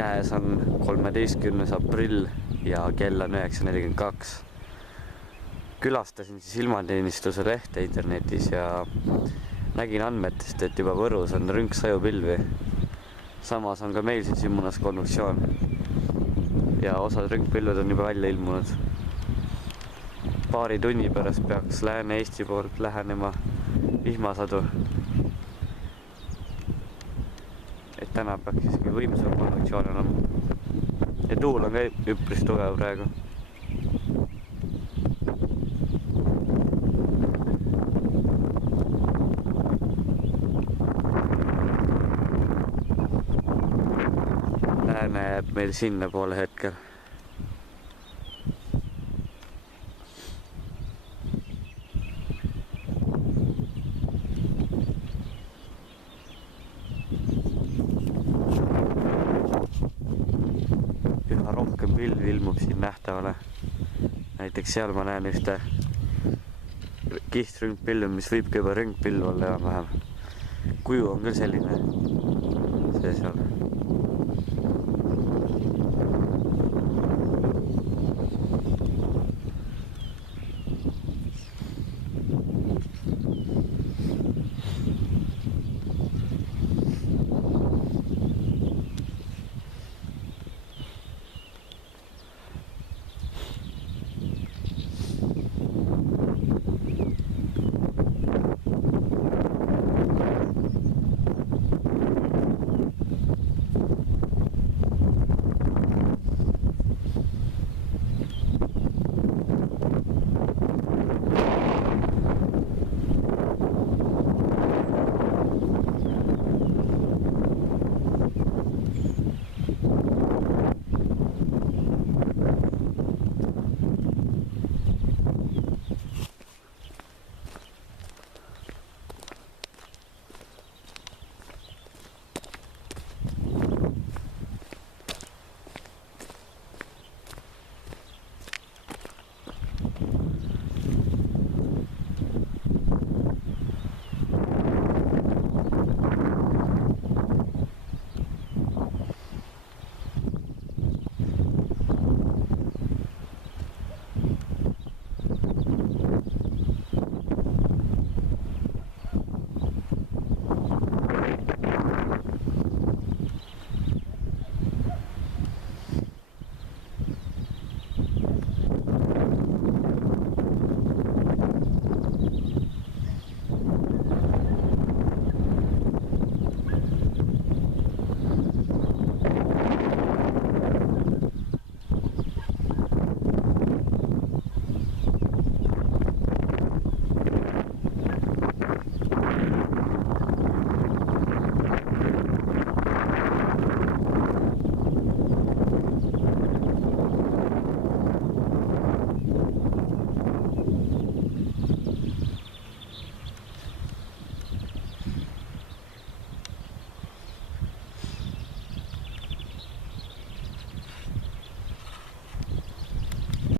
Käes on 13. aprill ja kell on 9:42. Külastasin siis ilmateenistuse lehte internetis ja nägin andmetest, et juba Võrus on rünksajupilvi. Samas on ka meil siin ilmunas konvulsioon ja osad rünkpilved on juba välja ilmunud. Paari tunni pärast peaks Lääne-Eesti poolt lähenema vihmasadu. Et täna peaks isegi võimsam konvulsioon olema. Ja tuul on ka üpris tugev praegu. Lääne jääb meil sinna poole hetkel. Üha rohkem pilvi ilmub siin nähtavale. Näiteks seal ma näen ühte kihtrüngpilve, mis võibki juba rüngpilv olla enam-vähem. Kuju on küll selline, see seal.